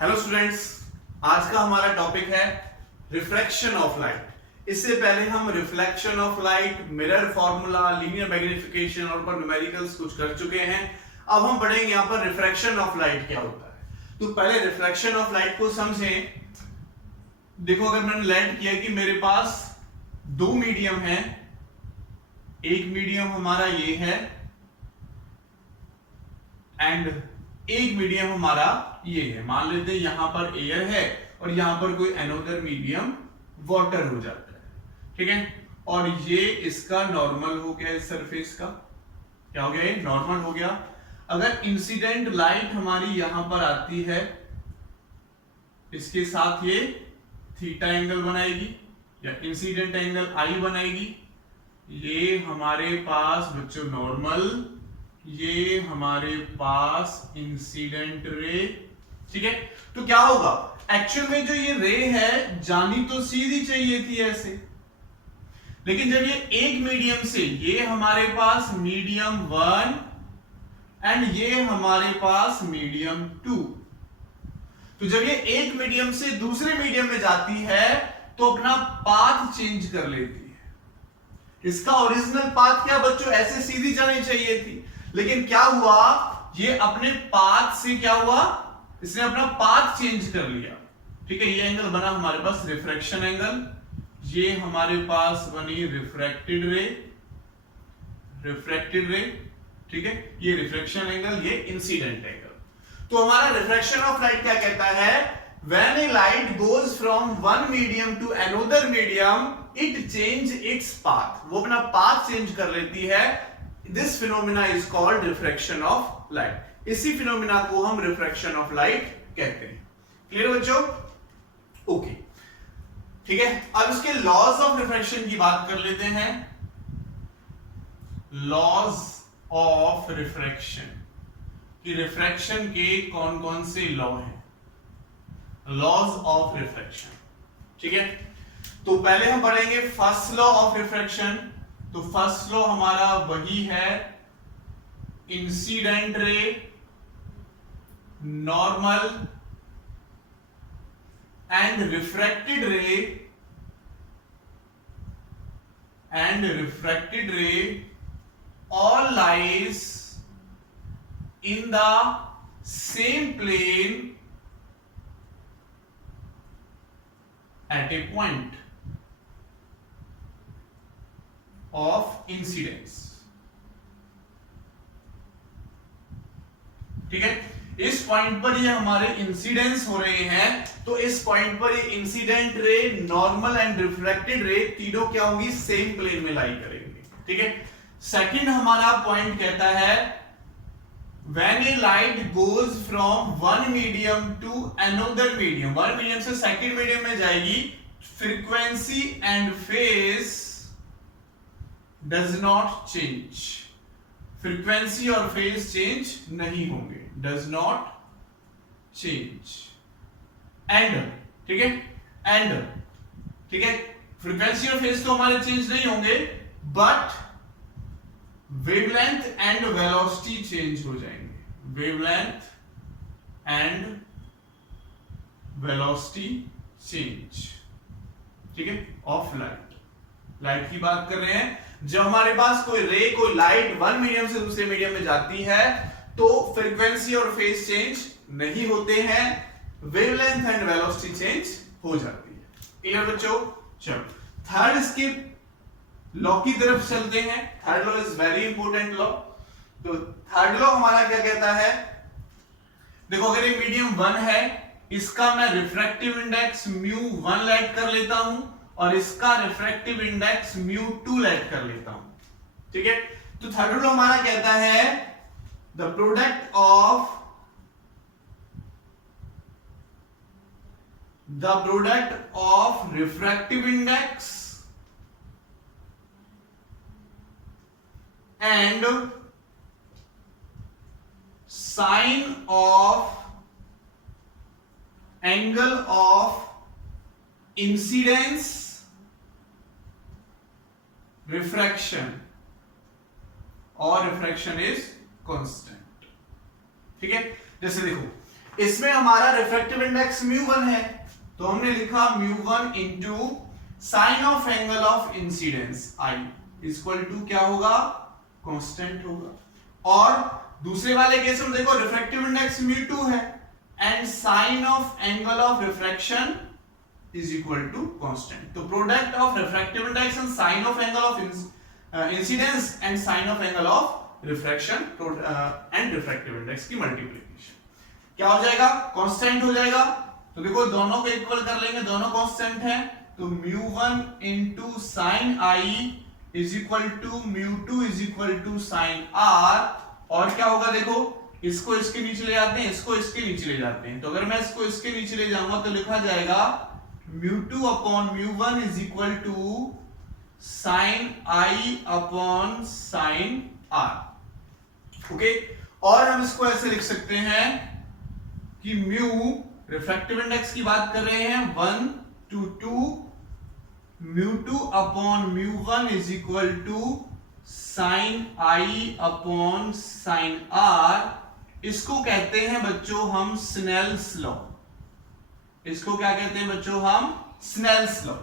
Hello students, आज का हमारा टॉपिक है रिफ्रैक्शन ऑफ लाइट। इससे पहले हम reflection of light, mirror formula, linear magnification और पर न्यूमेरिकल्स कुछ कर चुके हैं। अब हम पढ़ेंगे यहाँ पर रिफ्रैक्शन ऑफ लाइट क्या होता है। तो पहले रिफ्लेक्शन ऑफ लाइट को समझें। देखो, अगर मैंने लेट किया कि मेरे पास दो मीडियम है, एक मीडियम हमारा ये है एंड एक मीडियम हमारा ये है। मान लेते हैं यहां पर एयर है और यहां पर कोई अनदर मीडियम वाटर हो जाता है, ठीक है। और ये इसका नॉर्मल हो गया, इस सरफेस का क्या हो गया, ये नॉर्मल हो गया। अगर इंसिडेंट लाइट हमारी यहां पर आती है, इसके साथ ये थीटा एंगल बनाएगी या इंसिडेंट एंगल आई बनाएगी। ये हमारे पास बच्चों नॉर्मल, ये हमारे पास इंसिडेंट रे, ठीक है। तो क्या होगा, एक्चुअल में जो ये रे है जानी तो सीधी चाहिए थी ऐसे, लेकिन जब ये एक मीडियम से, ये हमारे पास मीडियम 1 एंड ये हमारे पास मीडियम 2, तो जब ये एक मीडियम से दूसरे मीडियम में जाती है तो अपना पाथ चेंज कर लेती है। इसका ओरिजिनल पाथ क्या बच्चों, ऐसे सीधी जानी चाहिए थी, लेकिन क्या हुआ, ये अपने पाथ से क्या हुआ, इसने अपना पाथ चेंज कर लिया, ठीक है। ये एंगल बना हमारे पास रिफ्रैक्शन एंगल, ये हमारे पास बनी रिफ्रैक्टेड रे, ठीक है। ये रिफ्रैक्शन एंगल, ये इंसिडेंट एंगल। तो हमारा रिफ्रैक्शन ऑफ लाइट क्या कहता है, when a light goes from one medium to another medium it change its path, वो अपना पाथ चेंज कर लेती है। This phenomena is called refraction of light. इसी फिनोमिना को हम रिफ्रैक्शन ऑफ लाइट कहते हैं। क्लियर बच्चों? ओके, ठीक है। अब इसके लॉज ऑफ रिफ्रैक्शन की बात कर लेते हैं। लॉज ऑफ रिफ्रैक्शन, कि रिफ्रैक्शन के कौन कौन से लॉ हैं, लॉज ऑफ रिफ्रैक्शन, ठीक है। तो पहले हम पढ़ेंगे फर्स्ट लॉ ऑफ रिफ्रैक्शन। तो फर्स्ट लॉ हमारा वही है, incident ray normal and refracted रे all lies in the same plane at a point of incidence, ठीक है। इस पॉइंट पर ये हमारे इंसिडेंस हो रहे हैं, तो इस पॉइंट पर ये incident ray, normal and refracted रे तीनों क्या होंगी, सेम प्लेन में लाई करेंगे, ठीक है। सेकंड हमारा पॉइंट कहता है when a light goes from one medium to another medium, one medium से सेकंड मीडियम में जाएगी, frequency and phase does not change, frequency और फेज चेंज नहीं होंगे, डज नॉट चेंज एंड, ठीक है, एंड, ठीक है। फ्रीक्वेंसी और फेज तो हमारे चेंज नहीं होंगे, but wavelength and velocity change हो जाएंगे, वेवलेंथ एंड वेलोसिटी चेंज, ठीक है, ऑफ लाइट की बात कर रहे हैं। जब हमारे पास कोई रे, कोई लाइट वन मीडियम से दूसरे मीडियम में जाती है तो फ्रीक्वेंसी और फेज चेंज नहीं होते हैं, वेवलेंथ एंड वेलोसिटी चेंज हो जाती है। क्लियर बच्चों? चलो थर्ड इसके लॉ की तरफ चलते हैं। Third law is very important law. तो थर्ड लॉ हमारा क्या कहता है, देखो अगर ये मीडियम 1 है, इसका मैं रिफ्रैक्टिव इंडेक्स μ1 लेट कर लेता हूं और इसका रिफ्रैक्टिव इंडेक्स μ2 लेट कर लेता हूं, ठीक है। तो थर्ड लॉ हमारा कहता है the product of refractive index and sine of angle of incidence refraction or refraction is constant, ठीक है। जैसे देखो इसमें हमारा रिफ्रैक्टिव इंडेक्स μ1 है, तो हमने लिखा μ1 into sine of angle of incidence I equal to क्या होगा, कांस्टेंट होगा। और दूसरे वाले केस में देखो रिफ्रैक्टिव इंडेक्स μ2 है and sine of angle of refraction is equal to constant. तो product of refractive index and sine of angle of incidence and sine of angle of refraction and refractive index की multiplication क्या हो जाएगा, constant हो जाएगा। तो देखो दोनों को इक्वल कर लेंगे, दोनों कांस्टेंट हैं, तो μ1 into sine I is equal to μ2 is equal to sine R। और क्या होगा देखो, इसको इसके नीचे ले जाते हैं, इसको इसके नीचे ले जाते हैं, तो अगर मैं इसको इसके नीचे ले जाऊंगा तो लिखा जाएगा μ2 upon μ1 is equal to sine I upon sine R। Okay, और हम इसको ऐसे लिख सकते हैं कि म्यू रिफ्रैक्टिव इंडेक्स की बात कर रहे हैं 1 to 2 μ2 upon μ1 is equal to sine I upon sine R। इसको कहते हैं बच्चों हम स्नेल्स लॉ। इसको क्या कहते हैं बच्चों, हम स्नेल्स लॉ।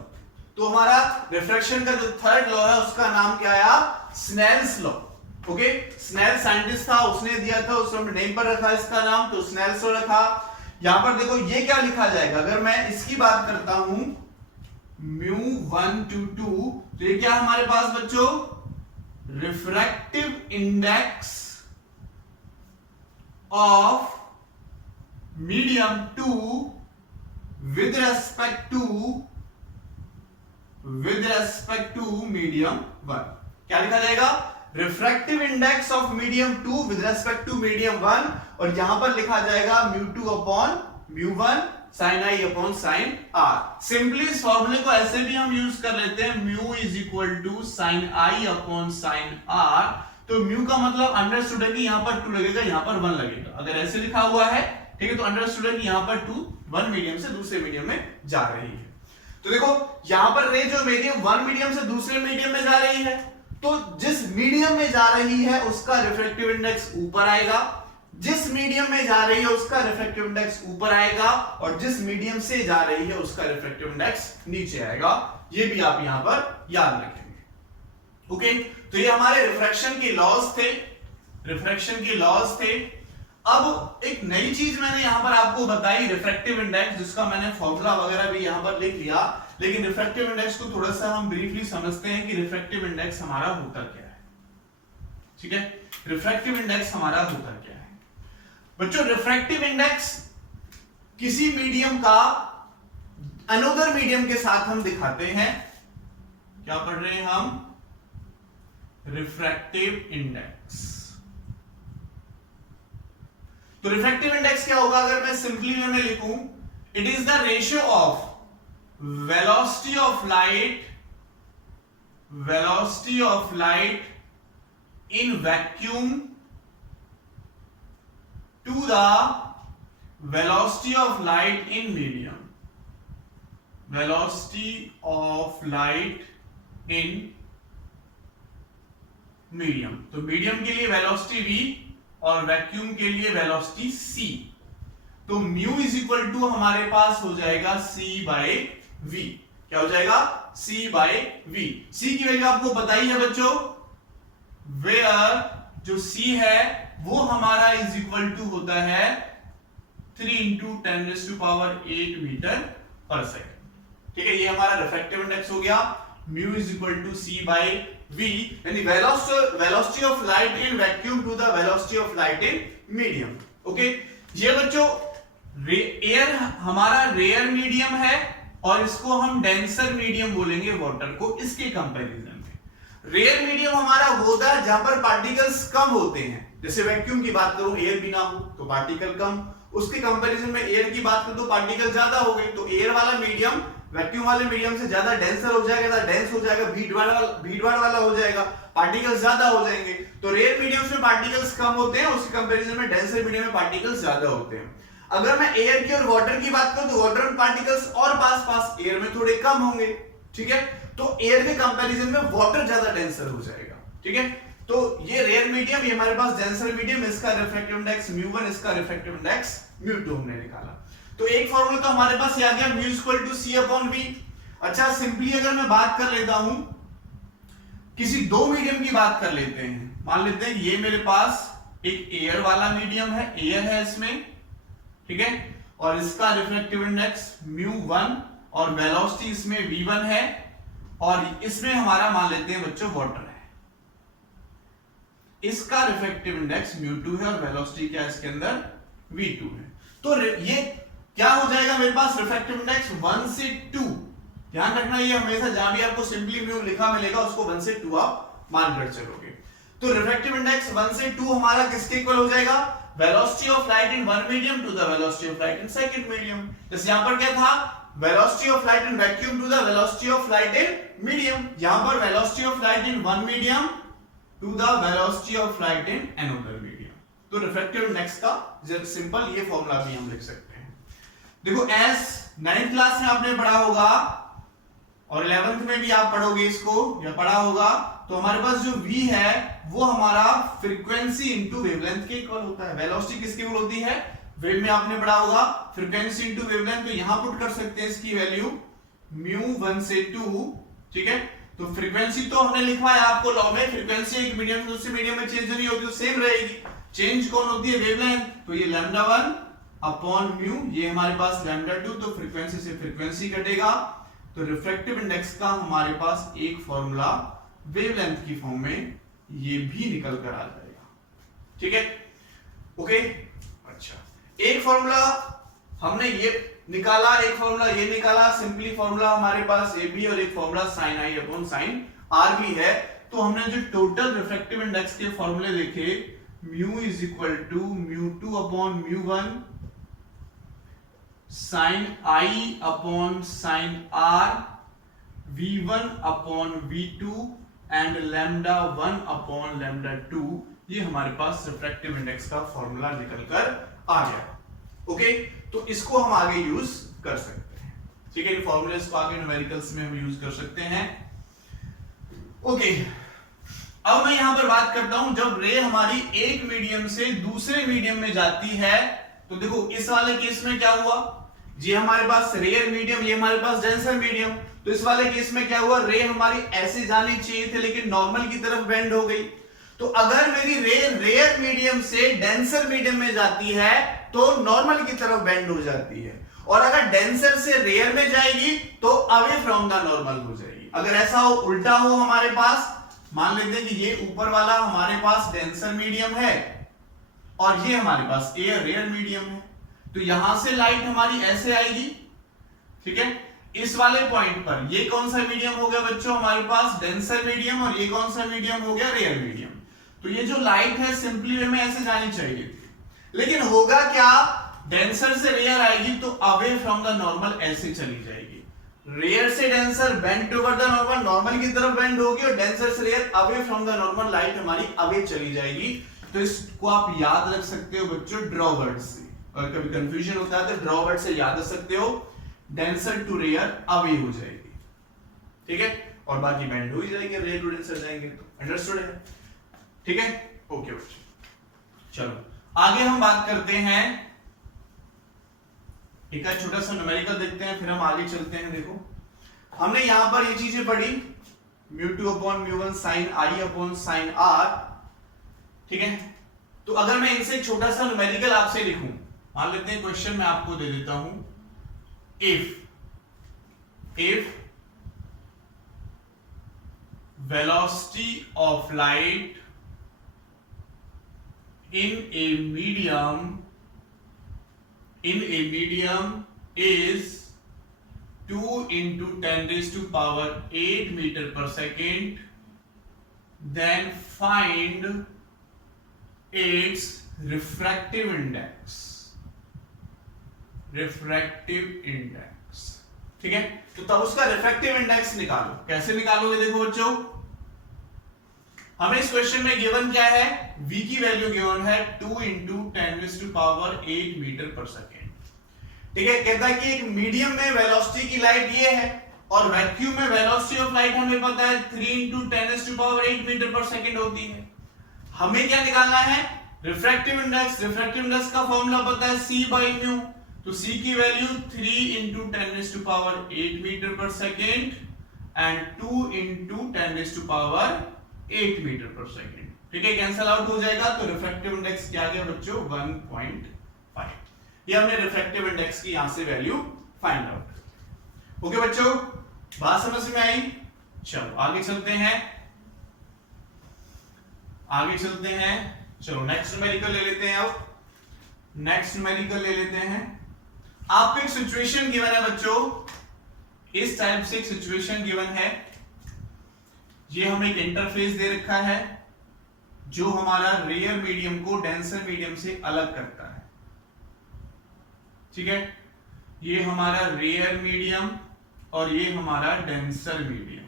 तो हमारा रिफ्रैक्शन का जो थर्ड लॉ है उसका नाम क्या आया, Snell's law. Okay, Snell scientist था, उसने दिया था, उसने नेम पर रखा इसका नाम, तो स्नेल्स लॉ रखा। यहां पर देखो ये क्या लिखा जाएगा, अगर मैं इसकी बात करता हूं μ1 to 2, तो ये क्या हमारे पास बच्चों, refractive index of medium 2 with respect to medium 1। क्या लिखा जाएगा, refractive index of medium 2 with respect to medium 1, और यहां पर लिखा जाएगा μ2 upon μ1 sine I upon sine R। Simply इस फॉर्मूले को ऐसे भी हम यूज कर लेते हैं, mu is equal to sine I upon sine R। तो म्यू का मतलब अंडरस्टूड है कि यहां पर 2 लगेगा, यहां पर 1 लगेगा। अगर ऐसे लिखा हुआ है, ठीक है, तो अंडरस्टूड है कि यहां पर 2 1 मीडियम से दूसरे मीडियम में जा रही है। तो देखो यहां पर रे जो मीडियम 1 मीडियम से दूसरे मीडियम में जा रही है, तो जिस मीडियम में जा रही है उसका रिफ्रैक्टिव इंडेक्स ऊपर आएगा, जिस मीडियम में जा रही है उसका रिफ्रैक्टिव इंडेक्स ऊपर आएगा, और जिस मीडियम से जा रही है उसका रिफ्रैक्टिव इंडेक्स नीचे आएगा। ये भी आप यहां पर याद रखेंगे। ओके, तो ये हमारे रिफ्रैक्शन के लॉज थे, रिफ्रैक्शन के लॉज थे। अब एक नई चीज मैंने यहां पर आपको बताई, रिफ्रैक्टिव इंडेक्स, जिसका मैंने फॉर्मूला वगैरह भी यहां पर लिख लिया, लेकिन रिफ्रैक्टिव इंडेक्स को थोड़ा सा हम ब्रीफली समझते हैं कि रिफ्रैक्टिव इंडेक्स हमारा होता क्या है। ठीक है, रिफ्रैक्टिव इंडेक्स हमारा होता क्या है बच्चों, रिफ्रैक्टिव इंडेक्स किसी मीडियम का अनदर मीडियम के साथ हम दिखाते हैं। क्या पढ़ रहे हैं हम, रिफ्रैक्टिव इंडेक्स। तो रिफ्रैक्टिव इंडेक्स क्या होगा, अगर मैं सिंपली वे में लिखूं, it is the ratio of velocity of light in vacuum to the velocity of light in medium, velocity of light in medium। तो मीडियम के लिए वेलोसिटी v और वैक्यूम के लिए वेलोसिटी c। तो म्यू इज इक्वल टू हमारे पास हो जाएगा c बाय v। क्या हो जाएगा, c बाय v। c की वैल्यू आपको पता ही है बच्चों, वेयर जो c है वो हमारा इज इक्वल टू होता है 3 इंटू 10⁸ मीटर पर सेकेंड। ठीक है, ये हमारा रिफ्रैक्टिव इंडेक्स हो गया, mu is equal to c by v, यानी velocity of light in vacuum to the velocity of light in medium. Okay, ये बच्चों एयर हमारा रेयर मीडियम है, और इसको हम डेंसर मीडियम बोलेंगे वाटर को, इसके कंपैरिजन में। रेयर मीडियम हमारा होता है जहां पर पार्टिकल्स कम होते हैं, जैसे वैक्यूम की बात करूं, एयर भी ना हो तो पार्टिकल कम, उसके कंपैरिजन में एयर की बात करूं तो पार्टिकल ज्यादा हो गए। तो एयर वाला मीडियम वैक्यूम वाले मीडियम से ज्यादा डेंसर हो जाएगा, डेंस हो जाएगा, भीड़भाड़ वाला हो जाएगा, पार्टिकल्स ज्यादा हो जाएंगे। तो रेयर मीडियम्स में पार्टिकल्स कम होते हैं, उसके कंपैरिजन में डेंसर मीडियम में पार्टिकल्स ज्यादा होते हैं। अगर मैं एयर की और वाटर की बात करूं तो वाटर में पार्टिकल्स और पास, एयर में थोड़े कम होंगे। ठीक है, तो एयर के कंपैरिजन में वाटर ज्यादा डेंसर हो जाएगा। ठीक है, तो ये रेयर मीडियम, ये हमारे पास डेंसर मीडियम, इसका रिफ्रैक्टिव इंडेक्स μ1, इसका रिफ्रैक्टिव इंडेक्स μ2 हमने निकाला। तो एक फॉर्मूला तो हमारे पास आ गया μ=c/v। अच्छा सिंपली अगर मैं बात कर लेता हूं, किसी दो मीडियम की बात कर लेते हैं। मान लेते हैं ये मेरे पास एक एयर वाला मीडियम है, एयर है इसमें, ठीक है, और इसका रिफ्रैक्टिव इंडेक्स μ1 और वेलोसिटी इसमें v1 है, और इसमें हमारा मान लेते हैं बच्चों वाटर है, इसका रिफ्रैक्टिव इंडेक्स μ2 है और वेलोसिटी क्या है इसके अंदर v2 है। तो ये क्या हो जाएगा मेरे पास, रिफ्रैक्टिव इंडेक्स 1 से 2। ध्यान रखना ये हमेशा जहां भी आपको सिंपली म्यू लिखा मिलेगा उसको 1 से 2 आप मानकर चलोगे। तो रिफ्रैक्टिव इंडेक्स 1 से 2 हमारा किसके इक्वल हो जाएगा, velocity of light in one medium to the velocity of light in second medium. जैसे यहां पर क्या था, velocity of light in vacuum to the velocity of light in medium, यहां पर velocity of light in one medium to the velocity of light in another medium. तो refractive index का simple ये फॉर्मूला भी हम लिख सकते हैं। देखो एस 9th क्लास में आपने पढ़ा होगा और 11th में भी आप पढ़ोगे इसको या पढ़ा होगा, तो हमारे पास जो v है वो हमारा फ्रीक्वेंसी इनटू वेवलेंथ के इक्वल होता है। वेलोसिटी किसके इक्वल होती है, वेव में आपने पढ़ा होगा फ्रीक्वेंसी इनटू वेवलेंथ। तो यहां पुट कर सकते हैं इसकी वैल्यू μ1 से 2, ठीक है। तो फ्रीक्वेंसी तो हमने लिखवाया आपको लॉ में, फ्रीक्वेंसी एक मीडियम से दूसरे मीडियम में चेंज नहीं होती, तो सेम रहेगी। चेंज कौन होती है, वेवलेंथ। तो ये λ1 अपॉन म्यू, ये हमारे पास λ2, तो फ्रीक्वेंसी से फ्रीक्वेंसी कटेगा। तो रिफ्रैक्टिव इंडेक्स का हमारे पास एक फॉर्मूला वेवलेंथ की फॉर्म में ये भी निकल कर आ जाएगा, ठीक है, ओके। अच्छा एक फॉर्मूला हमने ये निकाला, एक फॉर्मूला ये निकाला, सिंपली फॉर्मूला हमारे पास ए बी और एक formula sin i upon sin r भी है। तो हमने जो टोटल रिफ्रैक्टिव इंडेक्स के फॉर्मूले देखे, mu is equal to μ2 upon μ1 sin i upon sin r, v1 upon v2 and λ1 upon λ2, ये हमारे पास रिफ्रैक्टिव इंडेक्स का फॉर्मूला निकल कर आ गया, ओके। तो इसको हम आगे यूज कर सकते हैं, ठीक है, फॉर्मूले को आगे न्यूमेरिकल्स में हम यूज कर सकते हैं, ओके। अब मैं यहां पर बात करता हूं, जब रे हमारी एक मीडियम से दूसरे मीडियम में जाती है, तो देखो इस वाले केस में क्या हुआ, ये हमारे पास रेयर मीडियम, ये हमारे पास डेंसर मीडियम। तो इस वाले केस में क्या हुआ, रे हमारी ऐसे जानी चाहिए थे लेकिन नॉर्मल की तरफ बेंड हो गई। तो अगर मेरी रे रेयर मीडियम से डेंसर मीडियम में जाती है तो नॉर्मल की तरफ बेंड हो जाती है, और अगर डेंसर से रेयर में जाएगी तो अवे फ्रॉम द नॉर्मल हो जाएगी। अगर ऐसा हो, उल्टा हो हमारे पास, मान लेते हैं कि ये ऊपर वाला हमारे पास डेंसर मीडियम है और ये हमारे पास एयर रेयर मीडियम है, तो यहां से लाइट हमारी ऐसे आएगी, ठीक है। इस वाले पॉइंट पर ये कौन सा मीडियम हो गया बच्चों, हमारे पास डेंसर मीडियम, और ये कौन सा मीडियम हो गया, रेयर मीडियम। तो ये जो लाइट है सिंपली वे में ऐसे जानी चाहिए थी, लेकिन होगा क्या, डेंसर से रेयर आएगी तो अवे फ्रॉम द नॉर्मल ऐसे चली जाएगी। रेयर से denser bend toward the normal, normal की तरफ बेंड होगी, और डेंसर से rare away from the normal, light हमारी अवे चली जाएगी। तो इसको आप याद रख सकते हो बच्चों ड्रॉ वर्ड से, और कभी कंफ्यूजन होता है तो ड्रॉ वर्ड से याद रख सकते हो, डेंसर टू रेयर अवे हो जाएगी, ठीक है, और बाकी बेंड हो ही जाएगी, रेयर टू डेंसर जाएंगे तो, अंडरस्टूड है, ठीक है, ओके बच्चों। चलो आगे हम बात करते हैं, एक छोटा सा न्यूमेरिकल देखते हैं, फिर हम आगे चलते हैं। देखो हमने यहां पर ये चीजें पढ़ी, μ2 upon μ1 sin i upon sin r, ठीक है। तो अगर मैं इनसे छोटा सा न्यूमेरिकल आपसे लिखूं, मान लेते हैं क्वेश्चन मैं आपको दे देता हूं, if velocity of light in a medium is 2 into 10 raised to power 8 meter per second, then find its refractive index, ठीक है। तो तब उसका रिफ्रैक्टिव इंडेक्स निकालो, कैसे निकालोगे, देखो बच्चों, हमें इस क्वेश्चन में गिवन क्या है, v की वैल्यू गिवन है 2 into 10 raised to power 8 metre पर सेकेंड, ठीक है। कहता है कि एक मीडियम में वेलोसिटी की लाइट ये है, और वैक्यूम में वेलोसिटी ऑफ लाइट हमें पता है 3 into 10 raised to power 8 metre पर सेकेंड होती है। हमें क्या निकालना है, रिफ्रैक्टिव इंडेक्स। रिफ्रैक्टिव इंडेक्स का फॉर्मूला पता है C बाई म्यू, तो C की वैल्यू 3 इंटू 10⁸ मीटर पर सेकेंड एंड 2 इंटू 10⁸ मीटर पर सेकेंड। ठीक है, कैंसल आउट हो जाएगा, तो रिफ्रैक्टिव इंडेक्स क्या आ गया बच्चों, 1.5। ये हमने रिफ्रैक्टिव इंडेक्स की यहां से वैल्यू फाइंड आउट। ओके बच्चों, बात समझ में आई? चलो आगे चलते हैं, चलो नेक्स्ट न्यूमेरिकल ले लेते हैं। अब नेक्स्ट न्यूमेरिकल ले लेते हैं। आपको एक सिचुएशन गिवन है बच्चों, इस टाइप से एक सिचुएशन गिवन है। ये हमें एक इंटरफेस दे रखा है जो हमारा रेयर मीडियम को डेंसर मीडियम से अलग करता है। ठीक है, ये हमारा रेयर मीडियम और ये हमारा डेंसर मीडियम,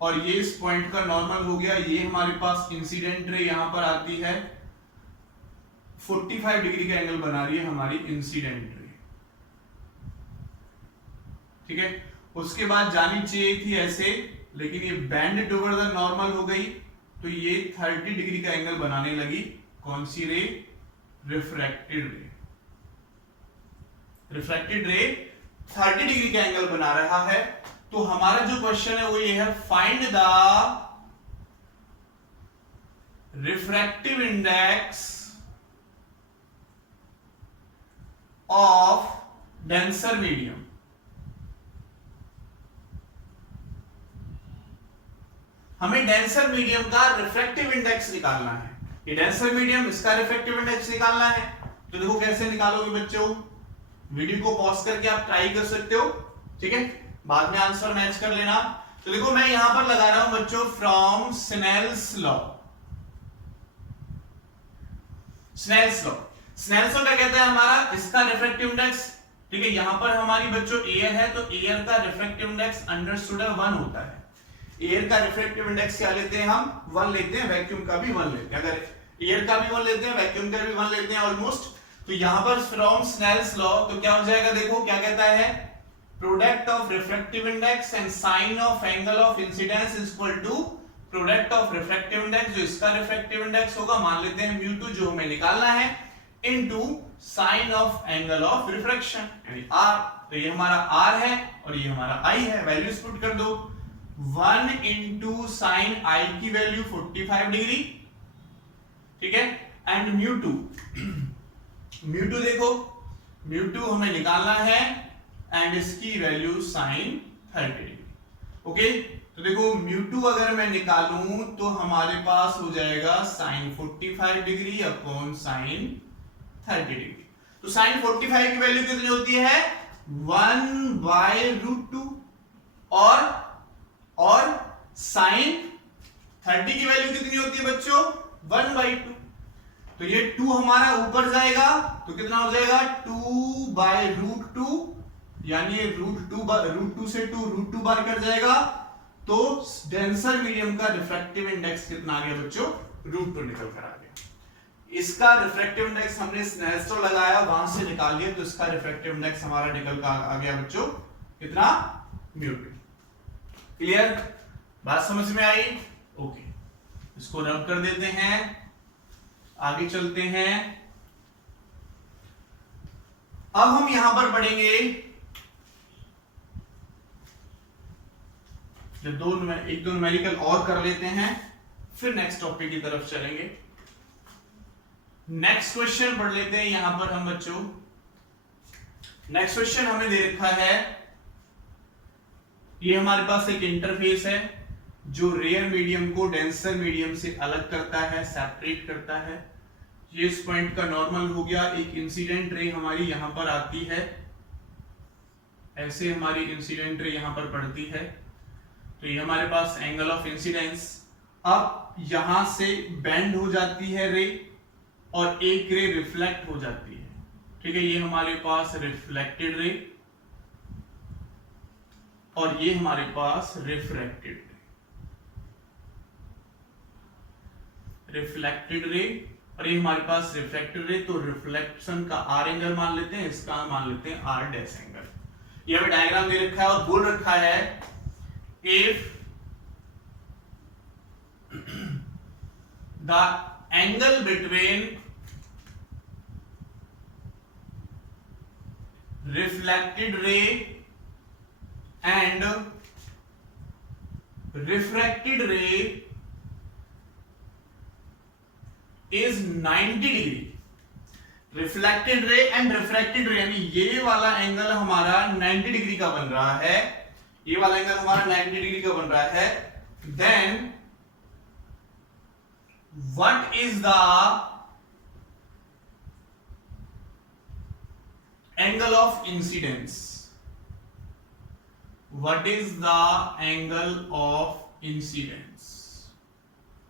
और ये इस पॉइंट का नॉर्मल हो गया। ये हमारे पास इंसिडेंट रे यहां पर आती है, 45 डिग्री का एंगल बना रही है हमारी इंसिडेंट रे। ठीक है, उसके बाद जानी चाहिए थी ऐसे, लेकिन ये बैंड टुवर्ड द नॉर्मल हो गई, तो ये 30 डिग्री का एंगल बनाने लगी। कौन सी रे? रिफ्रैक्टेड रे। रिफ्रैक्टेड रे 30 डिग्री का एंगल बना रहा है। तो हमारा जो क्वेश्चन है वो ये है, find the refractive index of denser medium. हमें डेंसर मीडियम का रिफ्रैक्टिव इंडेक्स निकालना है। ये डेंसर मीडियम, इसका रिफ्रैक्टिव इंडेक्स निकालना है। तो देखो कैसे निकालोगे बच्चों, वीडियो को पॉज करके आप ट्राई कर सकते हो। ठीक है, बाद में आंसर मैच कर लेना। तो देखो मैं यहां पर लगा रहा हूं बच्चों, from Snell's law. Snell's law क्या कहता है हमारा, इसका रिफ्रैक्टिव इंडेक्स। ठीक है, यहां पर हमारी बच्चों एयर है, तो एयर का रिफ्रैक्टिव इंडेक्स अंडरस्टूड 1 होता है। एयर का रिफ्रैक्टिव इंडेक्स क्या लेते हैं हम, 1 लेते हैं। वैक्यूम का भी 1 लेते हैं। अगर एयर का भी 1 लेते हैं, वैक्यूम का भी 1 लेते हैं ऑलमोस्ट। तो यहां पर फ्रॉम स्नेल्स लॉ तो क्या हो जाएगा, देखो क्या कहता है, product of refractive index and sine of angle of incidence is equal to product of refractive index, जो इसका रिफ्रैक्टिव इंडेक्स होगा, मान लेते हैं μ2 जो हमें निकालना है, into sine of angle of refraction यानी r। तो ये हमारा r है और ये हमारा i है। वैल्यूज पुट कर दो, 1 इंटू साइन i की वैल्यू 45 डिग्री। ठीक है, एंड μ2 देखो, μ2 हमें निकालना है एंड इसकी वैल्यू साइन 30 डिग्री। ओके, तो देखो μ2 अगर मैं निकालूं तो हमारे पास हो जाएगा sine 45 degree upon sine 30 degree. तो साइन 45 की वैल्यू कितनी होती है, 1/√2, और साइन 30 की वैल्यू कितनी होती है बच्चों, 1/2। तो ये 2 हमारा ऊपर जाएगा तो कितना हो जाएगा, 2/√2, यानी √2 से 2 बार कट जाएगा। तो डेंसर मीडियम का रिफ्रैक्टिव इंडेक्स कितना आ गया बच्चों, √2 निकल कर आ गया। इसका रिफ्रैक्टिव इंडेक्स हमने स्नेल्स लॉ लगाया, वहां से निकाल लिया, तो इसका रिफ्रैक्टिव इंडेक्स हमारा निकल कर आ गया बच्चों कितना, μ2। क्लियर, बात समझ में आई? ओके, इसको रब कर देते हैं, आगे चलते हैं। अब हम यहां पर पढ़ेंगे, जब एक दो न्यूमेरिकल और कर लेते हैं, फिर नेक्स्ट टॉपिक की तरफ चलेंगे। नेक्स्ट क्वेश्चन पढ़ लेते हैं यहां पर हम बच्चों। नेक्स्ट क्वेश्चन हमें दे रखा है, ये हमारे पास एक इंटरफेस है जो रेयर मीडियम को डेंसर मीडियम से अलग करता है, सेपरेट करता है। ये इस पॉइंट का नॉर्मल हो गया। एक इंसिडेंट रे हमारी यहां पर आती है, ऐसे हमारी इंसिडेंट रे यहां पर पड़ती है। तो ये हमारे पास एंगल ऑफ इंसिडेंस। अब यहां से बेंड हो जाती है रे और एक रे रिफ्लेक्ट हो जाती है। ठीक है, ये हमारे पास रिफ्लेक्टेड रे और ये हमारे पास रिफ्रैक्टेड रे। रिफ्लेक्टेड रे और ये हमारे पास रिफ्रैक्टेड रे। तो रिफ्लेक्शन का आर एंगल मान लेते हैं, इसका मान लेते हैं आर डैश एंगल। ये हमें डायग्राम दे रखा है और बोल रखा है, if the angle between reflected ray and refracted ray is 90 degree. Reflected ray and refracted रे यानी ये वाला एंगल हमारा 90 डिग्री का बन रहा है, ये वाला एंगल हमारा 90 डिग्री का बन रहा है। Then what is the angle of incidence? What is the angle of incidence?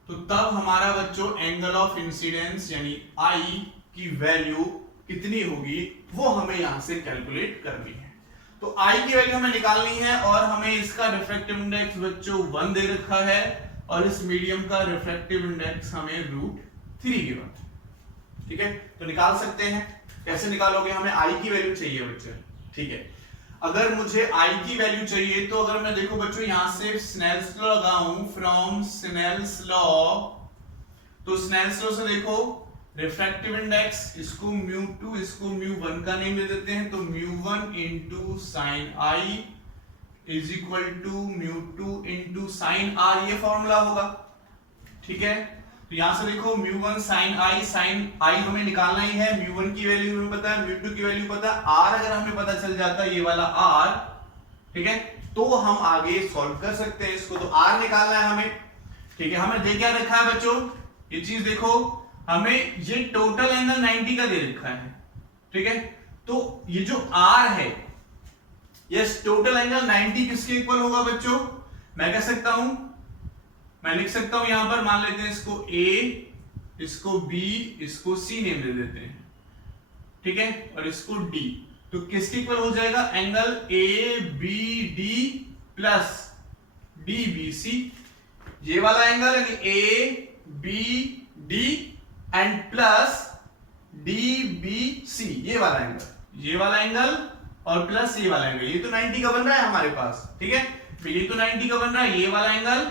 तो तब हमारा बच्चों एंगल ऑफ इंसिडेंस यानी आई की वैल्यू कितनी होगी वो हमें यहां से कैलकुलेट करनी है। तो आई की वैल्यू हमें निकालनी है और हमें इसका रिफ्रैक्टिव इंडेक्स बच्चों 1 दे रखा है और इस मीडियम का रिफ्रैक्टिव इंडेक्स हमें √3 गिवन है। ठीक है, तो निकाल सकते हैं। कैसे निकालोगे? हमें आई की वैल्यू चाहिए बच्चे। ठीक है, अगर मुझे आई की वैल्यू चाहिए तो अगर मैं देखो बच्चों यहां से स्नेल्स लॉ लगाऊं, फ्रॉम स्नेल्स लॉ, तो स्नेल्स लॉ से देखो रिफ्रैक्टिव इंडेक्स, इसको μ2 इसको μ1 का नेम दे देते हैं, तो μ1 into sine I is equal to μ2 into sine R, ये फॉर्मूला होगा। ठीक है, तो यहां से देखो μ1 साइन आई हमें निकालना ही है, μ1 की वैल्यू हमें पता है, μ2 की वैल्यू पता है, आर अगर हमें पता चल जाता है ये वाला आर, ठीक है, तो हम आगे सॉल्व कर सकते हैं इसको। तो आर निकालना है हमें। ठीक है, हमें दे क्या रखा है बच्चों? ये चीज देखो, हमें ये टोटल एंगल 90 का दे रखा है। ठीक है, तो ये जो आर है, यस, टोटल एंगल 90 किसके इक्वल होगा बच्चों? मैं कह सकता हूं, मैं लिख सकता हूं यहां पर, मान लेते हैं इसको ए, इसको बी, इसको सी नेम दे देते हैं। ठीक है, और इसको डी, तो किसके इक्वल हो जाएगा? Angle A B D plus D B C, ये वाला एंगल यानी A B D and plus D B C, ये वाला एंगल, ये वाला एंगल और प्लस ये वाला एंगल, ये तो 90 का बन रहा है हमारे पास। ठीक है, ये तो 90 का बन रहा है, ये वाला एंगल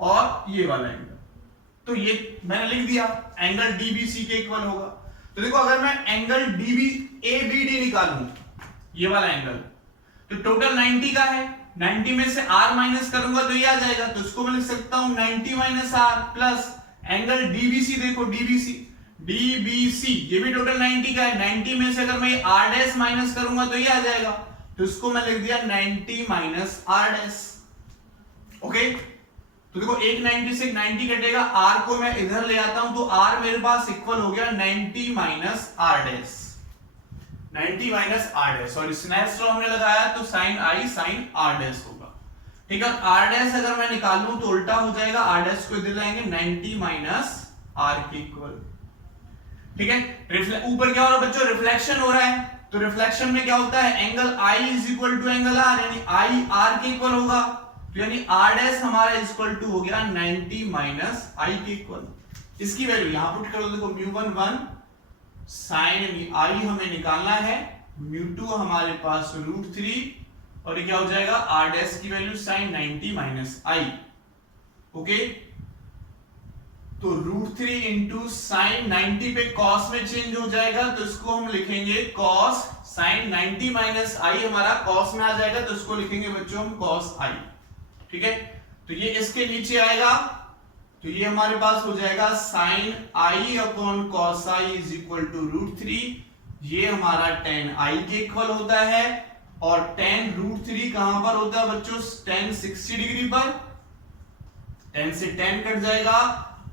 और ये वाला एंगल, तो ये मैंने लिख दिया एंगल डीबीसी के इक्वल होगा। तो देखो अगर मैं एंगल डीबी एबीडी निकालूं, ये वाला एंगल, तो टोटल 90 का है, 90 में से r माइनस करूंगा तो ये आ जाएगा, तो इसको मैं लिख सकता हूं 90 minus r plus angle DBC, देखो डीबीसी ये भी टोटल 90 का है, 90 में से अगर मैं r डैश माइनस करूंगा तो ये आ जाएगा, तो इसको मैं लिख दिया 90 माइनस r डैश। ओके, तो देखो एक 90 से 90 कटेगा, r को मैं इधर ले आता हूं तो r मेरे पास इक्वल हो गया 90 minus r dash, 90 minus r dash, और स्नेल्स लॉ हमने लगाया तो साइन आई साइन r डैश होगा। ठीक है, r डैश अगर मैं निकालूं तो उल्टा हो जाएगा, r डैश को इधर लाएंगे 90 माइनस r के इक्वल। ठीक है, ऊपर क्या हो रहा है बच्चों? रिफ्लेक्शन हो रहा है, तो रिफ्लेक्शन में क्या होता है? Angle I is equal to angle R, यानी I R के इक्वल होगा, तो यानी R डैश हमारा इक्वल टू हो गया 90 माइनस I के इक्वल। इसकी वैल्यू यहां पुट कर लो, देखो μ1 1 साइन I हमें निकालना है, μ2 हमारे पास √3 और ये क्या हो जाएगा? R डैश की value sine 90 minus I। Okay, तो √3 इंटू साइन 90 पे कॉस में चेंज हो जाएगा, तो इसको हम लिखेंगे कॉस साइन 90 माइनस आई, हमारा कॉस में आ जाएगा, तो इसको लिखेंगे बच्चों हम कॉस आई। ठीक है, तो ये इसके नीचे आएगा, तो ये हमारे पास हो जाएगा sine I upon cos I is equal to √3, ये हमारा tan आई के इक्वल होता है, और tan √3 कहां पर होता है बच्चों? tan 60 डिग्री पर, tan से tan कट जाएगा,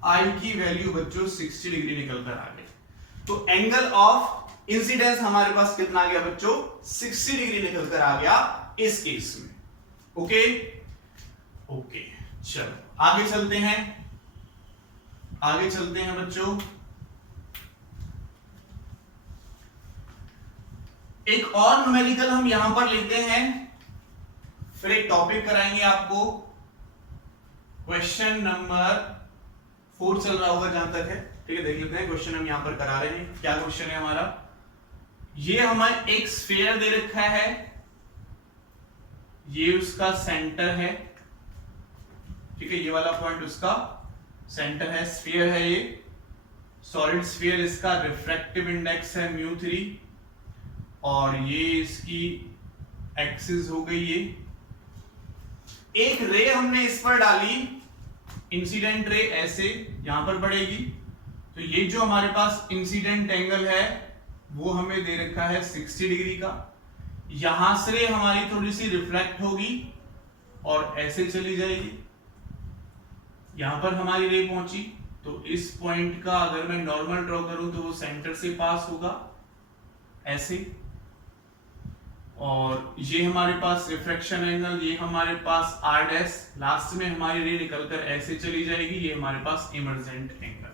I की वैल्यू बच्चों 60 डिग्री निकल कर आ गई। तो एंगल ऑफ इंसिडेंस हमारे पास कितना आ गया बच्चों? 60 डिग्री निकल कर आ गया इस केस में। ओके ओके, चलो आगे चलते हैं, आगे चलते हैं बच्चों। एक और न्यूमेरिकल हम यहां पर लेते हैं, फिर एक टॉपिक कराएंगे आपको। क्वेश्चन नंबर 4 चल रहा होगा जहां तक है। ठीक है, देख लेते हैं क्वेश्चन हम यहां पर करा रहे हैं। क्या क्वेश्चन है हमारा? ये हमें एक स्फीयर दे रखा है, ये उसका सेंटर है। ठीक है, ये वाला पॉइंट उसका सेंटर है, स्फीयर है ये, सॉलिड स्फीयर, इसका रिफ्रैक्टिव इंडेक्स है μ3 और ये इसकी एक्सिस हो गई। ये एक रे हमने इस पर डाली, इंसिडेंट रे ऐसे यहां पर पड़ेगी, तो ये जो हमारे पास इंसिडेंट एंगल है वो हमें दे रखा है 60 डिग्री का। यहां से हमारी थोड़ी सी रिफ्लेक्ट होगी और ऐसे चली जाएगी, यहां पर हमारी रे पहुंची, तो इस पॉइंट का अगर मैं नॉर्मल ड्रॉ करूं तो वो सेंटर से पास होगा ऐसे, और ये हमारे पास रिफ्रैक्शन एंगल, ये हमारे पास r डैश, लास्ट में हमारी रे निकलकर ऐसे चली जाएगी, ये हमारे पास इमर्जेंट एंगल।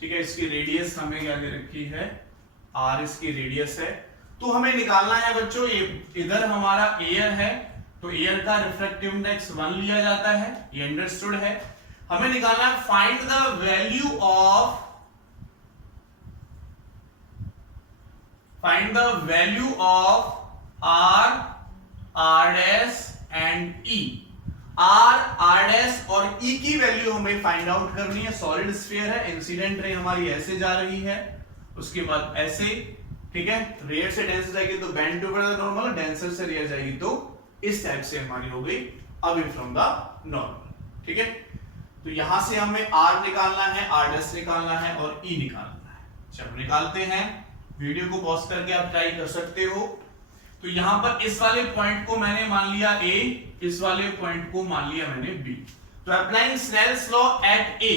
ठीक है, इसकी रेडियस हमें क्या दे रखी है, r इसकी रेडियस है। तो हमें निकालना है बच्चों, इधर हमारा एयर है तो एयर का रिफ्रैक्टिव इंडेक्स 1 लिया जाता है, ये अंडरस्टूड है। हमें निकालना है find the value of r, r dash and e। r dash और e की वैल्यू हमें फाइंड आउट करनी है। सॉलिड स्फीयर है, इंसिडेंट रे हमारी ऐसे जा रही है, उसके बाद ऐसे, ठीक है, रेयर से डेंसर जाएगी तो बेंड टू नॉर्मल, डेंसर से रेयर जाएगी तो इस टाइप से हमारी हो गई अवे फ्रॉम द नॉर्मल। ठीक है, तो यहां से हमें r निकालना है, r डैश निकालना है और e निकालना है। चलो निकालते हैं, वीडियो को पॉज करके आप ट्राई कर सकते हो। तो यहां पर इस वाले पॉइंट को मैंने मान लिया a, इस वाले पॉइंट को मान लिया मैंने b। तो applying Snell's law at a,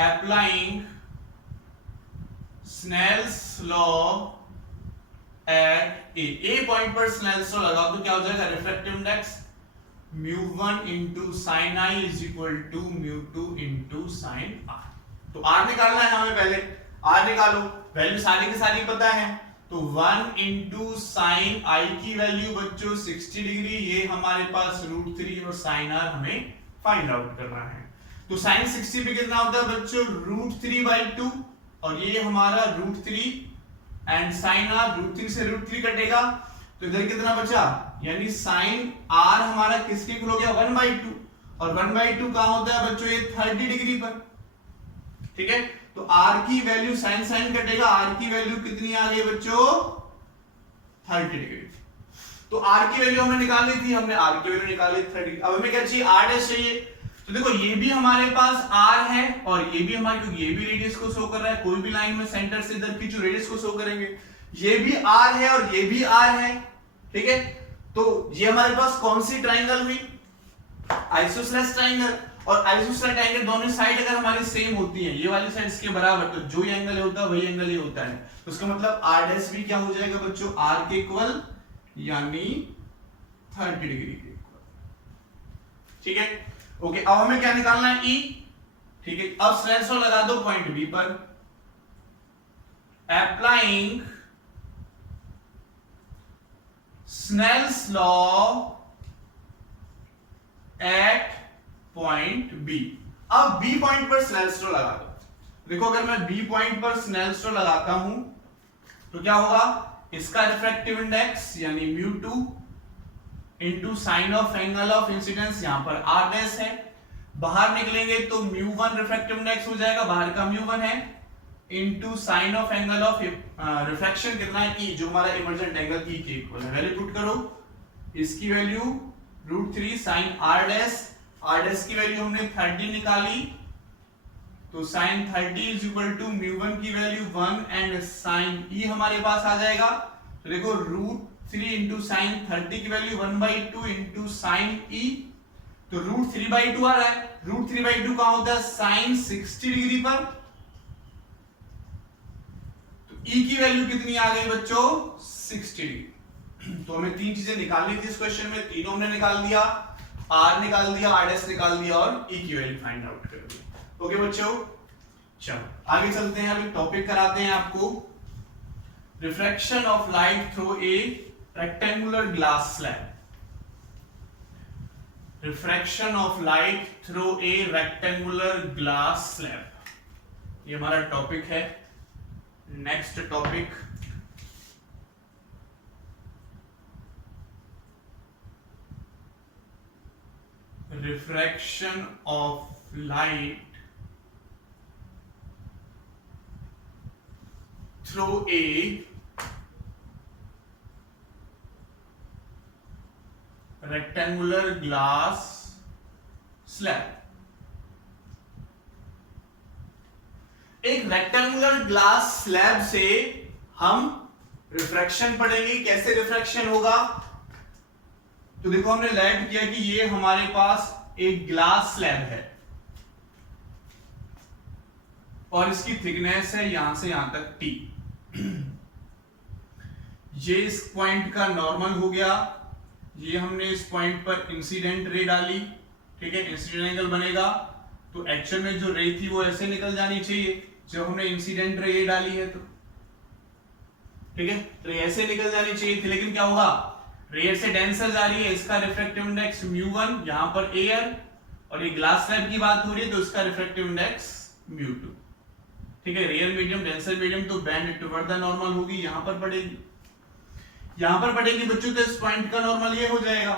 applying Snell's law at a point पर स्नेल्स लॉ लगाओ तो क्या हो जाएगा, refractive index μ1 into sin i is equal to μ2 into sin r। तो r निकालना है हमें, पहले r निकालो, वैल्यू सारी की सारी पता है, तो 1 into sin i की वैल्यू बच्चों 60 डिग्री, ये हमारे पास √3 और sin r हमें फाइंड आउट करना है। तो sin 60 पे कितना होता है बच्चों, √3/2 और ये हमारा √3 एंड sin r √3 से √3 कटेगा तो इधर कितना बचा, यानी sin r हमारा किसके इक्वल हो गया, 1/2, और 1/2 कहां होता है बच्चों, ये 30 डिग्री पर। ठीक है, तो r की वैल्यू sin कटेगा, r की वैल्यू कितनी आ गई बच्चों, 30 डिग्री। तो r की वैल्यू हमें निकालनी थी, हमने r की वैल्यू निकाली 30। अब हमें क्या चाहिए, r डैश चाहिए। तो देखो ये भी हमारे पास r है और ये भी हमारे, क्योंकि ये भी रेडियस को शो कर रहा है, कोई भी लाइन में सेंटर से इधर खींचो रेडियस को शो करेंगे, ये भी r है और ये भी r है। ठीक है, तो ये हमारे पास कौन सी ट्राइंगल हुई, आइसोसेलेस ट्राइंगल। और आइसोसेलेस ट्राइंगल दोनों साइड अगर हमारी सेम होती है, ये वाली साइड इसके बराबर, तो जो एंगल होता है वही एंगल ये होता है, तो उसका मतलब r डैश भी क्या हो जाएगा बच्चों, r के इक्वल, यानी 30 डिग्री के इक्वल। ठीक है, ओके, अब हमें क्या निकालना है, e। ठीक है, अब स्नेल्स लॉ लगा दो पॉइंट b पर, applying Snell's law at point B. अब बी पॉइंट पर स्नेल्स लॉ लगा दो। देखो अगर मैं बी पॉइंट पर स्नेल्स लॉ लगाता हूं तो क्या होगा, इसका रिफ्रैक्टिव इंडेक्स यानी μ2 into sine of angle of incidence, यहां पर r डैश है, बाहर निकलेंगे तो μ1 रिफ्रैक्टिव इंडेक्स हो जाएगा, बाहर का μ1 है, into sine of angle of refraction कितना है, e, जो हमारा इमर्जेंट एंगल e के इक्वल है। वैल्यू पुट करो, इसकी वैल्यू √3 sin r डैश की वैल्यू हमने 30 निकाली, तो sin 30 इज इक्वल टू μ1 की वैल्यू 1 एंड sin e हमारे पास आ जाएगा। तो देखो √3 इंटू sin 30 की वैल्यू 1/2 इंटू sin e, तो √3/2 आ रहा है। √3/2 कहां होता है, sin 60 डिग्री पर। तो e की वैल्यू कितनी आ गई बच्चों, 60 डिग्री। तो हमें तीन चीजें निकालनी थी इस क्वेश्चन में, तीनों हमने निकाल दिया, r निकाल दिया, r डैश निकाल दिया और e की वैल्यू फाइंड आउट कर दी। ओके बच्चों, चलो आगे चलते हैं, अभी टॉपिक कराते हैं आपको, refraction of light through a rectangular glass slab. Refraction of light through a rectangular glass slab, ये हमारा टॉपिक है। Next topic, refraction of light through a rectangular glass slab. एक रेक्टेंगुलर ग्लास स्लैब से हम refraction पढ़ेंगे, कैसे refraction होगा। तो देखो हमने लेट किया कि ये हमारे पास एक ग्लास स्लैब है और इसकी थिकनेस है यहां से यहां तक T। ये इस पॉइंट का नॉर्मल हो गया, ये हमने इस पॉइंट पर इंसिडेंट रे डाली, ठीक है, इंसिडेंट एंगल बनेगा। तो एक्चुअल में जो रे थी वो ऐसे निकल जानी चाहिए जब हमने इंसिडेंट रे ये डाली है, तो ठीक है, रे ऐसे निकल जानी चाहिए थी। लेकिन क्या होगा, रेयर से डेंसर जा रही है, इसका रिफ्रैक्टिव इंडेक्स μ1, यहां पर एयर, और ये ग्लास स्लैब की बात हो रही है तो इसका रिफ्रैक्टिव इंडेक्स μ2, ठीक है। रेयर मीडियम डेंसर मीडियम तो बैंड टुवर्ड द नॉर्मल होगी, यहां पर पड़ेगी, यहां पर पड़ेगी बच्चों। तो इस पॉइंट का नॉर्मल ये हो जाएगा,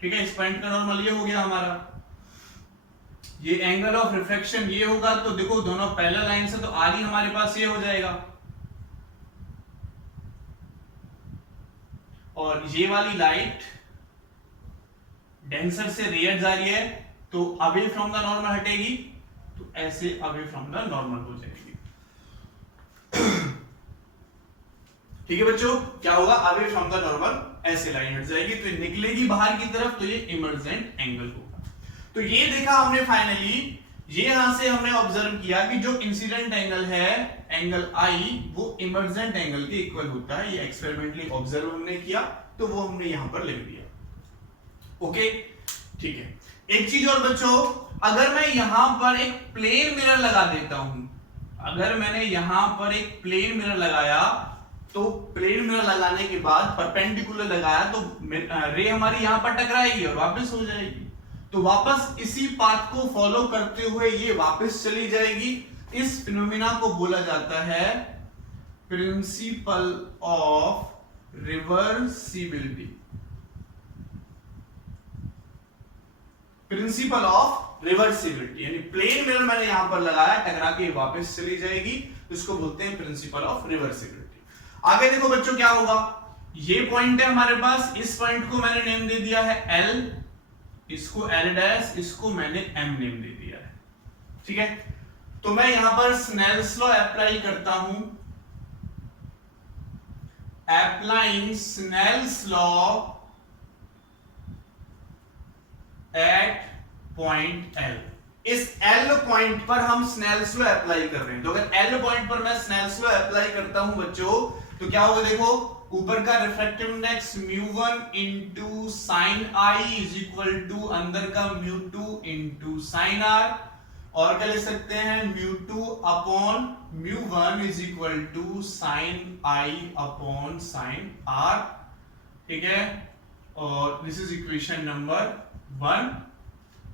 ठीक है, इस पॉइंट का नॉर्मल ये हो गया हमारा। ये एंगल ऑफ रिफ्रैक्शन ये होगा, तो देखो दोनों पैरेलल लाइन से, तो आर हमारे पास ये हो जाएगा, और ये वाली लाइट डेंसर से रेयर जा रही है तो अवे फ्रॉम द नॉर्मल हटेगी, तो ऐसे अवे फ्रॉम द नॉर्मल हो जाएगी। ठीक है बच्चों, क्या होगा, अवे फ्रॉम द नॉर्मल ऐसे लाइन हट जाएगी, तो निकलेगी बाहर की तरफ, तो ये इमर्जेंट एंगल होगा। तो ये देखा हमने फाइनली, ये यहां से हमने ऑब्जर्व किया कि जो इंसिडेंट एंगल है, एंगल आई, वो इमर्जेंट एंगल के इक्वल होता है। ये एक्सपेरिमेंटली ऑब्जर्व हमने किया, तो वो हमने यहां पर लिख दिया। ओके, ठीक है। एक चीज और बच्चों, अगर मैं यहां पर एक प्लेन मिरर लगा देता हूं, अगर मैंने यहां पर एक प्लेन मिरर लगाया, तो प्लेन मिरर लगाने के बाद परपेंडिकुलर लगाया, तो रे हमारी यहां पर टकराएगी और वापस हो जाएगी, तो वापस इसी पाथ को फॉलो करते हुए ये वापस चली जाएगी। इस फिनोमिना को बोला जाता है principal of reversibility. Principal of reversibility, यानी प्लेन मिरर मैंने यहां पर लगाया, टकरा के वापस चली जाएगी, इसको बोलते हैं प्रिंसिपल ऑफ रिवर्सिबिलिटी। आगे देखो बच्चों क्या होगा, ये पॉइंट है हमारे पास, इस पॉइंट को मैंने नेम दे दिया है L, इसको L डैश, इसको मैंने M नेम दे दिया है, ठीक है। तो मैं यहां पर स्नेल्स लॉ अप्लाई करता हूं, applying Snell's law at point L। इस L पॉइंट पर हम स्नेल्स लॉ अप्लाई कर रहे हैं, तो अगर L पॉइंट पर मैं स्नेल्स लॉ अप्लाई करता हूं बच्चों, तो क्या होगा, देखो ऊपर का refractive index μ1 into sine I is equal to अंदर का μ2 इंटू साइन आर, और क्या लिख सकते हैं, μ2 upon μ1 is equal to sine I upon sine R, ठीक है। और दिस इज इक्वेशन नंबर 1,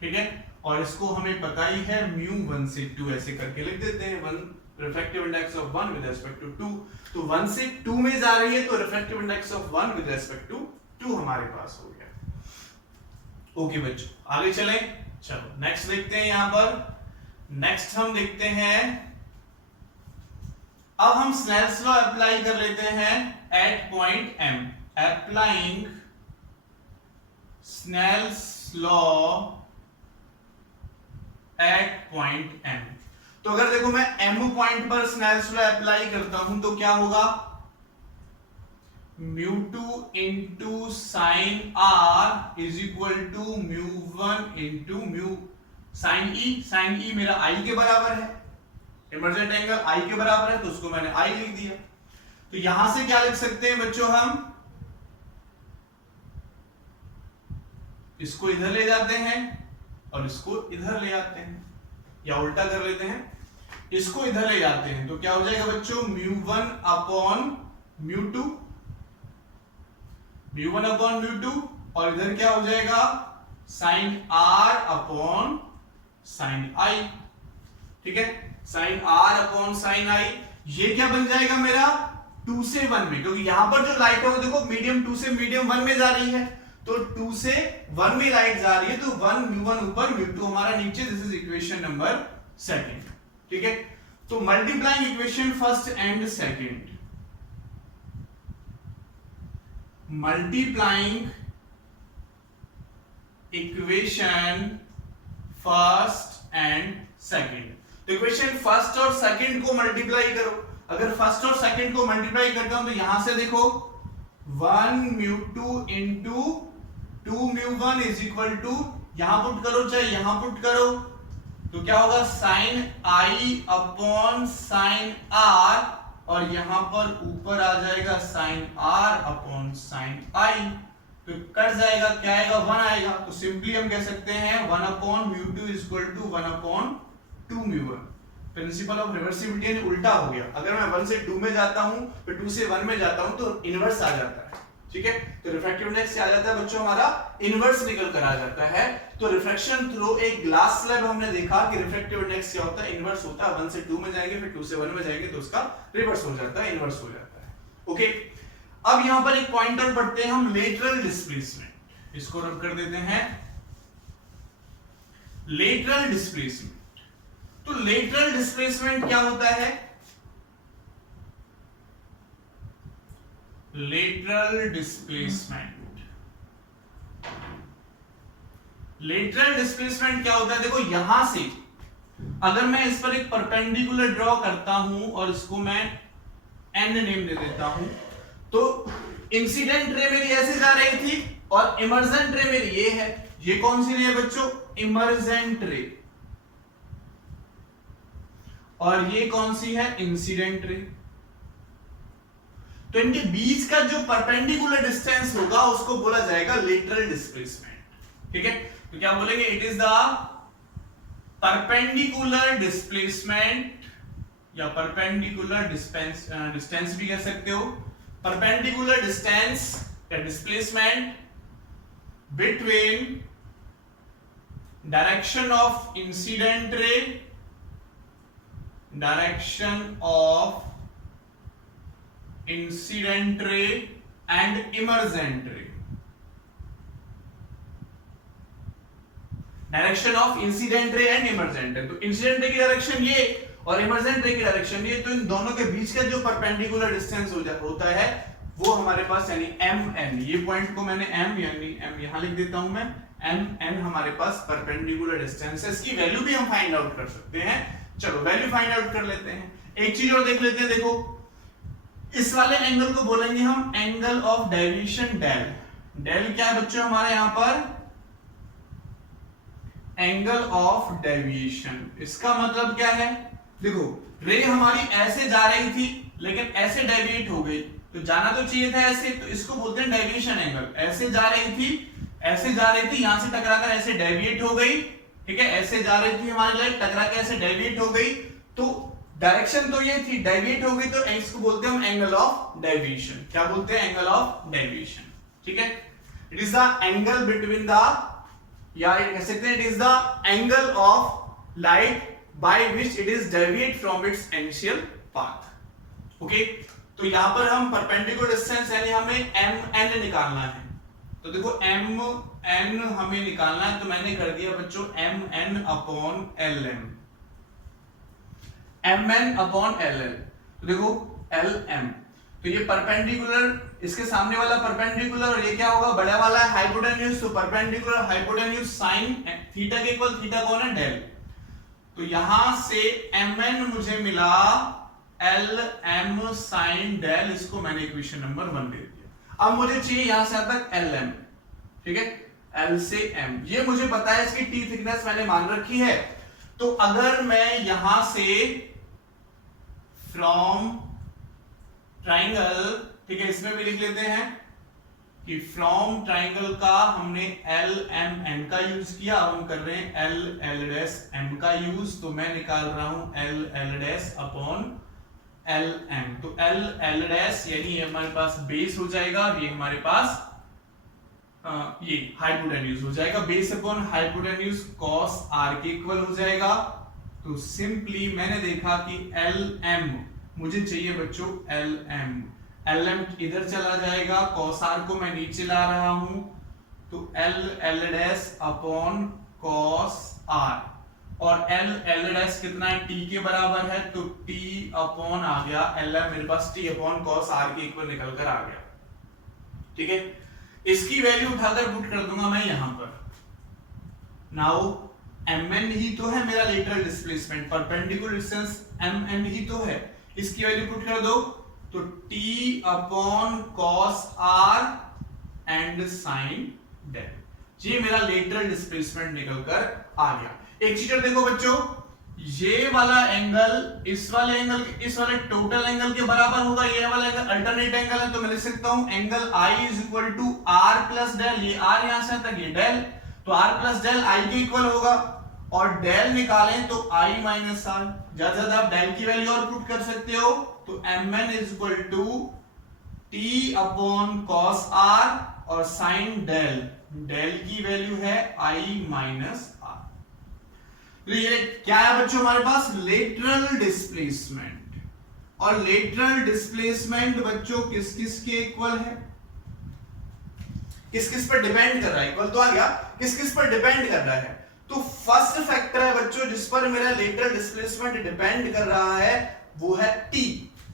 ठीक है। और इसको हमें पता ही है μ1 से 2 ऐसे करके लिख देते हैं, 1 refractive index of 1 with respect to 2, तो 1 से 2 में जा रही है, तो refractive index of 1 with respect to 2 हमारे पास हो गया। ओके बच्चों, आगे चलें, चलो नेक्स्ट देखते हैं। यहां पर नेक्स्ट हम देखते हैं, अब हम स्नेल्स लॉ अप्लाई कर लेते हैं at point M, applying Snell's law at point M। तो अगर देखो मैं M पॉइंट पर स्नेल्स लॉ अप्लाई करता हूं, तो क्या होगा, μ2 into sine R is equal to μ1 into mu sine E। Sine E मेरा I के बराबर है, इमर्जेंट एंगल I के बराबर है, तो उसको मैंने I लिख दिया। तो यहां से क्या लिख सकते हैं बच्चों, हम इसको इधर ले जाते हैं और इसको इधर ले आते हैं, या उल्टा कर लेते हैं, इसको इधर ले जाते हैं, तो क्या हो जाएगा बच्चों, μ1 अपॉन μ2, μ1 अपॉन μ2, और इधर क्या हो जाएगा, sine R upon sine I, ठीक है, sine R upon sine I। ये क्या बन जाएगा मेरा 2 से 1 में, क्योंकि यहां पर जो लाइट है वो देखो मीडियम 2 से मीडियम 1 में जा रही है, तो 2 से 1 में लाइट जा रही है, तो 1 μ1 ऊपर μ2 हमारा नीचे। This is equation number second, ठीक है। तो multiplying equation first and second, multiplying equation first and second. तो इक्वेशन फर्स्ट और सेकंड को मल्टीप्लाई करो। अगर फर्स्ट और सेकंड को मल्टीप्लाई करता हूं तो यहां से देखो 1 μ2 इंटू 2 μ1 इज इक्वल टू, यहां पुट करो चाहे यहां पुट करो, तो क्या होगा sine i upon sine r, और यहां पर ऊपर आ जाएगा sine r upon sine i, तो कट जाएगा, क्या आएगा 1 आएगा। तो सिंपली हम कह सकते हैं 1 upon μ2 is equal to 1 upon 2 μ1। Principle of reversibility उल्टा हो गया। अगर मैं 1 से 2 में जाता हूं, फिर 2 से 1 में जाता हूं, तो इनवर्स आ जाता है, ठीक है। तो रिफ्रैक्टिव इंडेक्स से आ जाता है बच्चों हमारा इनवर्स निकल कर आ जाता है। तो रिफ्रैक्शन थ्रू एक ग्लास स्लैब हमने देखा कि रिफ्रैक्टिव इंडेक्स क्या होता है, इनवर्स होता है। 1 से 2 में जाएंगे, फिर 2 से 1 में जाएंगे, तो उसका रिवर्स हो जाता है, इनवर्स हो जाता है, ओके। अब यहां पर एक पॉइंट और पढ़ते हैं हम, लेटरल डिस्प्लेसमेंट। इसको रब कर देते हैं, लेटरल डिस्प्लेसमेंट। तो लेटरल डिस्प्लेसमेंट क्या होता है? लेटरल डिस्प्लेसमेंट, लेटरल डिस्प्लेसमेंट क्या होता है? देखो यहां से अगर मैं इस पर एक परपेंडिकुलर ड्रॉ करता हूं और इसको मैं एन नेम दे देता हूं, तो इंसिडेंट रे मेरी ऐसे जा रही थी और इमर्जेंट रे मेरी ये है। ये कौन सी रे है बच्चों? इमर्जेंट रे। और ये कौन सी है? Incident ray. तो इनके बीच का जो परपेंडिकुलर डिस्टेंस होगा उसको बोला जाएगा लेटरल डिस्प्लेसमेंट, ठीक है। तो क्या बोलेंगे? It is the perpendicular displacement, या परपेंडिकुलर डिस्टेंस भी कह सकते हो, परपेंडिकुलर डिस्टेंस या displacement between direction of incident ray, direction of incident ray and emergent रे। Direction of incident ray and emergent रे, तो इंसिडेंट रे की डायरेक्शन ये और इमर्जेंट रे की डायरेक्शन ये, तो इन दोनों के बीच का जो परपेंडिकुलर डिस्टेंस होता है वो हमारे पास यानी एम एन, ये पॉइंट को मैंने एम यानी एम यहां लिख देता हूं मैं, एम एन हमारे पास परपेंडिकुलर डिस्टेंस है। इसकी वैल्यू भी हम फाइंड आउट कर सकते हैं। चलो वैल्यू फाइंड आउट कर लेते हैं। एक चीज और देख लेते हैं, देखो इस वाले एंगल को बोलेंगे हम angle of deviation del. Del क्या है बच्चों हमारे यहां पर? Angle of deviation. इसका मतलब क्या है? देखो रे हमारी ऐसे जा रही थी लेकिन ऐसे डेविएट हो गई, तो जाना तो चाहिए था ऐसे, तो इसको बोलते हैं डेविएशन एंगल। ऐसे जा रही थी, ऐसे जा रही थी, यहां से टकराकर ऐसे डेविएट हो गई, ठीक है। ऐसे जा रही थी हमारी लाइट, टकरा के ऐसे डेविएट हो गई, तो डायरेक्शन तो ये थी, डेविएट हो गई, तो इसको बोलते हैं हम एंगल ऑफ डेविएशन। क्या बोलते हैं? एंगल ऑफ डेविएशन, ठीक है। It is the angle between the, या कह सकते हैं it is the angle of light by which it is deviate from its initial path, okay. तो यहां पर हम परपेंडिकुलर डिस्टेंस यानी हमें एम एन निकालना है। तो देखो एम एन हमें निकालना है, तो मैंने कर दिया बच्चों M N upon L M, M N upon L L. तो देखो एल एम, तो ये परपेंडिकुलर, इसके सामने वाला परपेंडिकुलर, और ये क्या होगा? बड़ा वाला है हाइपोटेन्यूज, तो परपेंडिकुलर हाइपोटेन्यूज साइन थीटा के इक्वल, थीटा कौन है? डेल। तो यहां से एम एन मुझे मिला एल एम साइन डेल, इसको मैंने इक्वेशन नंबर 1 दे दिया। अब मुझे चाहिए यहां से तक एल एम, ठीक है, एल से एम। ये मुझे पता है, इसकी टी थिकनेस मैंने मान रखी है। तो अगर मैं यहां से फ्रॉम ट्राइंगल, ठीक है, इसमें भी लिख लेते हैं कि फ्रॉम ट्राइंगल का हमने एल एम एन का यूज किया, हम कर रहे हैं एल एल डैश एम का यूज, तो मैं निकाल रहा हूं L L dash upon L M. तो एल एल डैश यानी हमारे पास बेस हो जाएगा, और ये हमारे पास ये हाइपोटेन्यूज हो जाएगा, base upon hypotenuse cos R के इक्वल हो जाएगा। तो सिंपली मैंने देखा कि एल एम मुझे चाहिए बच्चों एल एम, एल एम इधर चला जाएगा, कॉस आर को मैं नीचे ला रहा हूं, तो L dash upon cos R, और एल डैश कितना है, टी के बराबर है, तो टी अपॉन आ गया एल है मेरे पास, टी अपॉन कॉस आर के इक्वल निकल कर आ गया। ठीक है, इसकी वैल्यू उठाकर पुट कर दूंगा मैं यहां पर। नाउ mn ही तो है मेरा lateral displacement, perpendicular distance mn ही तो है, इसकी वैल्यू पुट कर दो, तो t upon cos r and sine del, ये मेरा लेटरल डिस्प्लेसमेंट निकलकर आ गया। एक चीज और देखो बच्चों, ये वाला एंगल इस वाले एंगल, इस वाले टोटल एंगल के बराबर होगा, ये वाला एंगल अल्टरनेट एंगल है, तो मैं लिख सकता हूं angle I is equal to R plus del, ये r यहां से तक ये डेल, तो r प्लस डेल I के इक्वल होगा, और डेल निकालें तो I माइनस आर, ज्यादा से ज्यादा आप डेल की वैल्यू और पुट कर सकते हो, तो mn is equal to t upon cos r और साइन डेल, डेल की वैल्यू है I माइनस आर। तो ये क्या है बच्चों हमारे पास, लेटरल डिस्प्लेसमेंट, और लेटरल डिस्प्लेसमेंट बच्चों किस किस के इक्वल है, किस किस पर डिपेंड कर रहा है, इक्वल तो आ गया, किस किस पर डिपेंड कर रहा है, तो फर्स्ट फैक्टर है बच्चों जिस पर मेरा लेटरल डिस्प्लेसमेंट डिपेंड कर रहा है वो है t,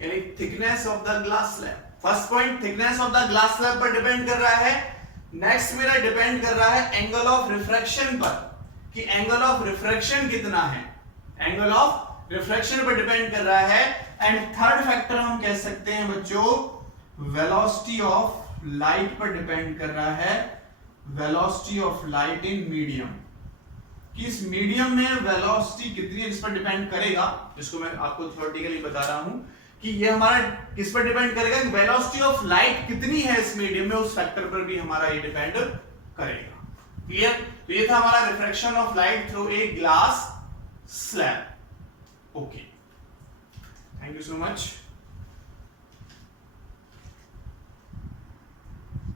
यानी thickness of the glass slab. First point thickness of the glass slab पर डिपेंड कर रहा है। नेक्स्ट मेरा डिपेंड कर रहा है एंगल ऑफ रिफ्रैक्शन पर, कि एंगल ऑफ रिफ्रैक्शन कितना है, एंगल ऑफ रिफ्रैक्शन पर डिपेंड कर रहा है। एंड थर्ड फैक्टर हम कह सकते हैं बच्चों वेलोसिटी ऑफ लाइट पर डिपेंड कर रहा है, velocity of light in medium, कि इस मीडियम में वेलोसिटी कितनी है, इस पर डिपेंड करेगा, जिसको मैं आपको थ्योरेटिकली बता रहा हूं कि ये हमारा किस पर डिपेंड करेगा, कि वेलोसिटी ऑफ लाइट कितनी है इस मीडियम में, उस फैक्टर पर भी हमारा ये डिपेंड करेगा। क्लियर? तो ये था हमारा refraction of light through a glass slab. Okay, thank you so much.